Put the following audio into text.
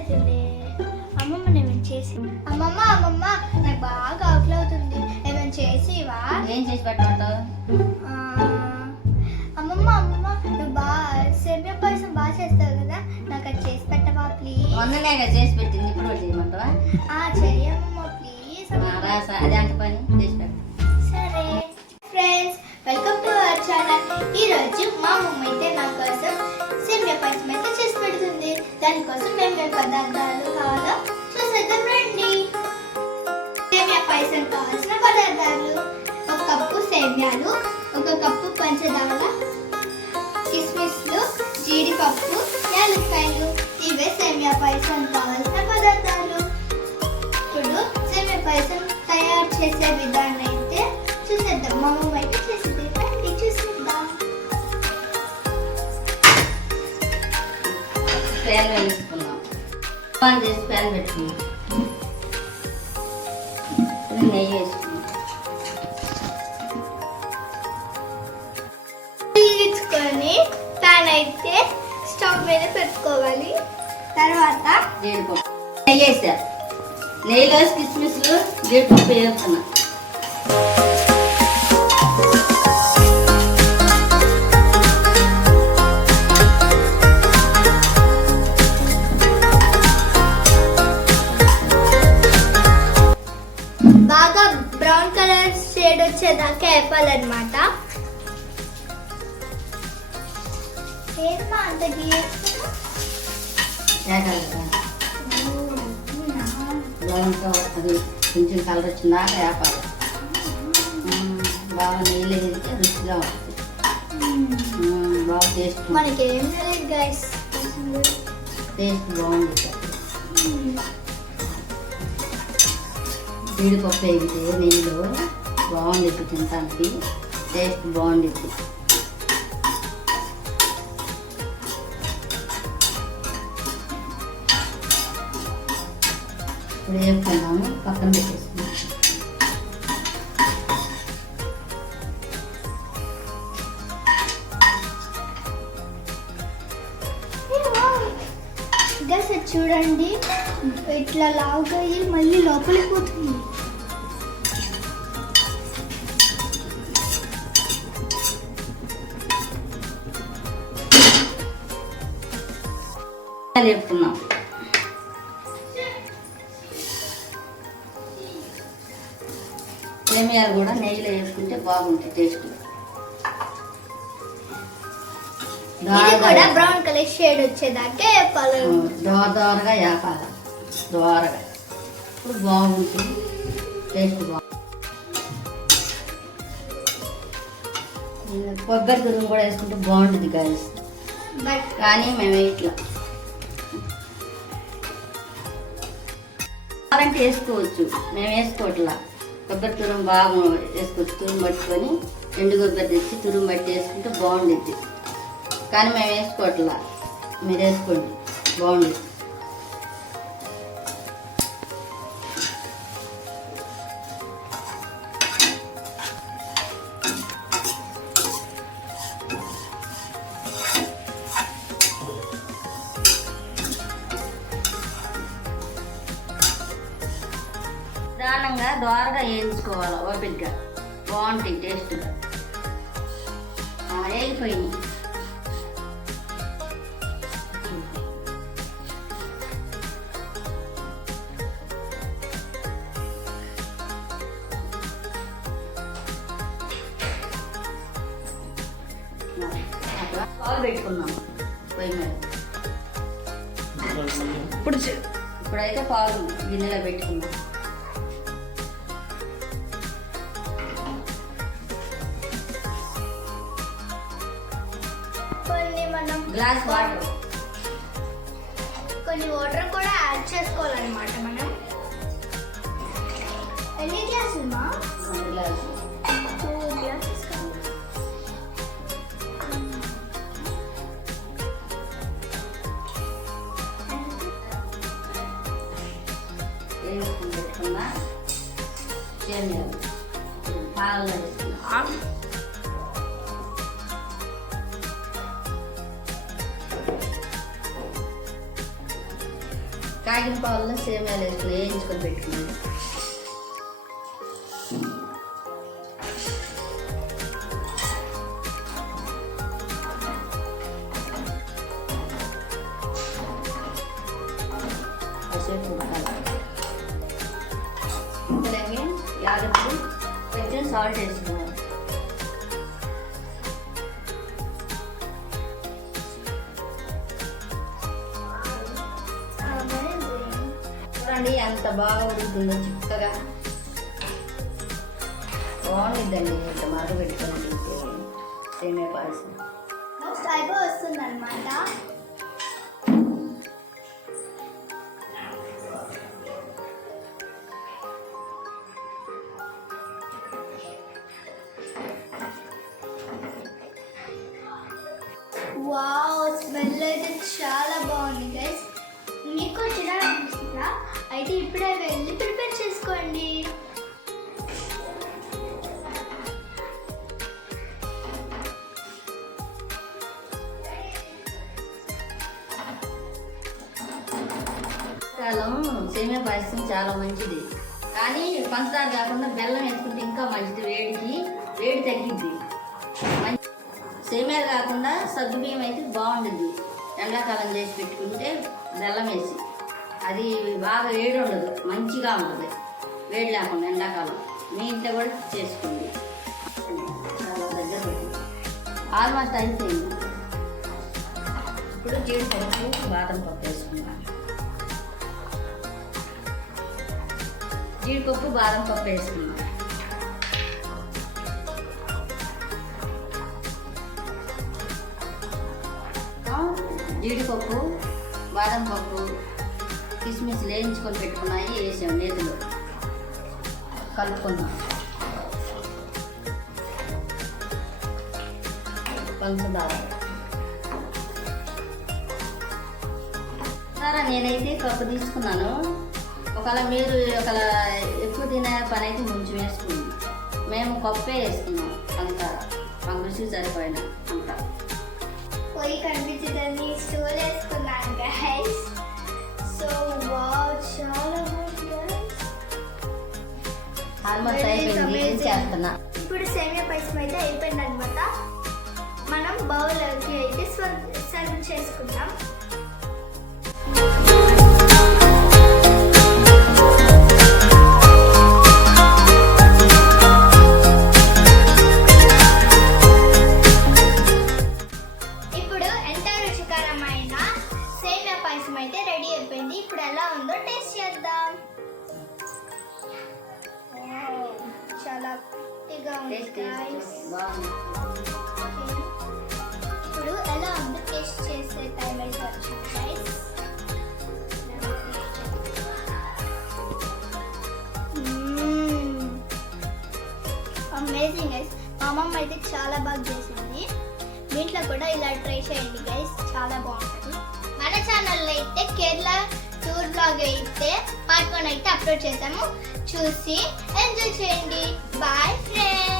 అవుతుంది. అమ్మమ్మ నేను చేసి అమ్మమ్మ నాకు బాగా ఆకలి అవుతుంది. ఏమైనా చేసివా? ఏం చేసి పెట్టమంటావు? అమ్మమ్మ నువ్వు బాగా సేమియా పాయసం బాగా చేస్తావు కదా, నాకు అది చేసి పెట్టవా ప్లీజ్? మొన్ననే చేసి పెట్టింది, ఇప్పుడు కూడా చేయమంటావా? చెయ్యమ్మమ్మ ప్లీజ్. అదే అంత పని చేసి పెట్ట. సరే friends, welcome to our channel. ఈరోజు మా మమ్మీ అయితే నా కోసం సేమియా పాయసం అయితే చేసి పెడుతుంది. దానికోసం మేము పదార్థాలు కావాలో చూసేద్దాం రండి. సేమియా పాయసం కావాల్సిన పదార్థాలు: 1 కప్పు సేమియాలు, 1 కప్పు పంచదార, కిస్మిస్లు, జీడిపప్పు, యాలక్కాయలు. ఇవే సేమియా పాయసం కావాల్సిన పదార్థాలు. ఇప్పుడు సేమియా పాయసం తయారు చేసే విధానం అయితే చూసేద్దాం. మా మమ్మీ అయితే చేసింది, రండి చూసేద్దాం. ప్యాన్ వేసుకున్నాం, పాన్ చేసి ప్యాన్ పెట్టుకున్నాం, నెయ్యి వేసుకున్నాం. తీసుకొని ప్యాన్ అయితే స్టవ్ మీద పెట్టుకోవాలి. తర్వాత జీడిపప్పు నెయ్యి వేసా, నెయ్యిలో కిస్మిస్లు జీడిపప్పు వేస్తున్నా. బాగా బ్రౌన్ కలర్ షేడ్ వచ్చేదాకా వేపాలన్నమాట. ఏమా అంత అది కొంచెం కలర్ వచ్చిందాక వేపాలి. బాగా నెయ్యిలో వేస్తే రుచిగా వస్తుంది, బాగా టేస్ట్. మనకి ఏం లేదు గైస్, టేస్ట్ బాగుంది. జీడిపప్పు వేగితే నెయ్యిలో బాగుంది, తినడానికి టేస్ట్ బాగుండిద్ది. ఇప్పుడు వేపుకున్నాము, పక్కన పెట్టేసుకున్నాం. గైస్ చూడండి, ఇట్లా లావుగా అయ్యి మళ్ళీ లోపలికి పోతుంది. వేపుకున్నాం. సేమియాలు కూడా నెయ్యిలో వేసుకుంటే బాగుంటాయి టేస్ట్. ఇది కూడా బ్రౌన్ కలర్ షేడ్ వచ్చేదాకా వేపాలి. దోరగా వేపాలి, దోరగా. ఇప్పుడు బాగుంటుంది, టేస్ట్ బాగుంటుంది. కొబ్బరి తురుము కూడా వేసుకుంటే బాగుంటుంది గాయస్, కానీ మేము ఇట్లా అంటే వేసుకోవచ్చు, మేము వేసుకోవట్లా. కొబ్బరి తురుము బాగా వేసుకోవచ్చు, తురుము పట్టుకొని ఎండు కొబ్బరి తెచ్చి తురుము పట్టి వేసుకుంటే బాగుండిద్ది, కానీ మేము వేసుకోవట్లా. మీరు వేసుకోండి, బాగుండేది. నిదానంగా దోరగా వేయించుకోవాలి, ఓపికగా, బాగుంటాయి టేస్ట్గా. వేగిపోయింది. పాలు పెట్టుకున్నాం పొయ్యి మీద. ఇప్పుడైతే పాలు గిన్నెలో పెట్టుకున్నాం. గ్లాస్ వాటర్, కొన్ని వాటర్ కూడా యాడ్ చేసుకోవాలన్నమాట. మనం ఎన్ని గ్లాసులు మా? 2 గ్లాసులు. 2 గ్లాసెస్ వేసుకుని పెట్టుకున్నా. సేమియాలు పాలలో వేసుకున్నాం. కాగిన పాలలో సేమియాలు వేసుకుని వేయించుకొని పెట్టుకున్నాను. కాసేపు ఉడకాలి. ఇందులోకి యాలకులు కొంచెం సాల్ట్ వేసుకున్నాను. చూడండి ఎంత బాగా ఉడుకుతుందో చిక్కగా. బాగుండిద్దండి ఇట్లా మరగ పెట్టుకొని తింటే సేమియా పాయసం. అయిపోయి వస్తుంది అనమాట. వావ్, స్మెల్ అయితే చాలా బాగుంది గైస్. మీకు తినాలనిపిస్తుందా? అయితే ఇప్పుడే వెళ్ళి ప్రిపేర్ చేసుకోండి. కాలం సేమియా పాయసం చాలా మంచిది, కానీ పంచదార కాకుండా బెల్లం వేసుకుంటే ఇంకా మంచిది. వేడి తగ్గిద్ది. సేమియా కాకుండా సగ్గుబియ్యం అయితే బాగుంటుంది. ఎండాకాలం చేసి పెట్టుకుంటే బెల్లం వేసి అది బాగా వేడి ఉండదు, మంచిగా ఉంటుంది. వేడి లేకుండా ఎండాకాలం మీ ఇంట్లో కూడా చేసుకోండి. చాలా దగ్గర పెట్టింది. ఆల్మోస్ట్ అయిపోయింది. ఇప్పుడు జీడిపప్పు బాదం పప్పు వేసుకున్నాను. జీడిపప్పు బాదం పప్పు వేసుకున్నాను. జీడిపప్పు బాదం పప్పు కిస్మిస్ వేయించుకొని పెట్టుకున్నాయి వేసాం. నేతిలో కలుపుకుందాం. పంచదార నేనైతే కప్పు తీసుకున్నాను. ఒకవేళ మీరు ఎక్కువ తినే పని అయితే కొంచెం వేసుకుంది. మేము కప్పే వేసుకున్నాం పంచదార, మాకు రుచి సరిపోయిన అంతా. పొయ్యి కనిపించదని స్టోర్ వేసుకున్నాను గైస్. సో వావ్, చాలా బాగుంది. ఆల్మోస్ట్ అయిపోయింది. చేస్తున్నా. ఇప్పుడు సేమియా పాయసం అయితే అయిపోయింది అనమాట. మనం బౌల్కి అయితే సర్వ్ చేసుకుందాం. పాయసం అయితే రెడీ అయిపోయింది. ఇప్పుడు ఎలా ఉందో టేస్ట్ చేద్దాం. చాలా టేస్టీగా ఉంది గైస్. ఇప్పుడు ఎలా ఉందో టేస్ట్ చేసే టైం అయితే వచ్చింది గైస్. Amazing guys. మా అమ్మమ్మ అయితే చాలా బాగా చేసింది. దీంట్లో కూడా ఇలా ట్రై చేయండి గైస్, చాలా బాగుంటుంది. మన ఛానల్లో అయితే కేరళ టూర్ బ్లాగ్ అయితే పార్ట్ 1 అయితే అప్లోడ్ చేసాము. చూసి ఎంజాయ్ చేయండి. Bye friends.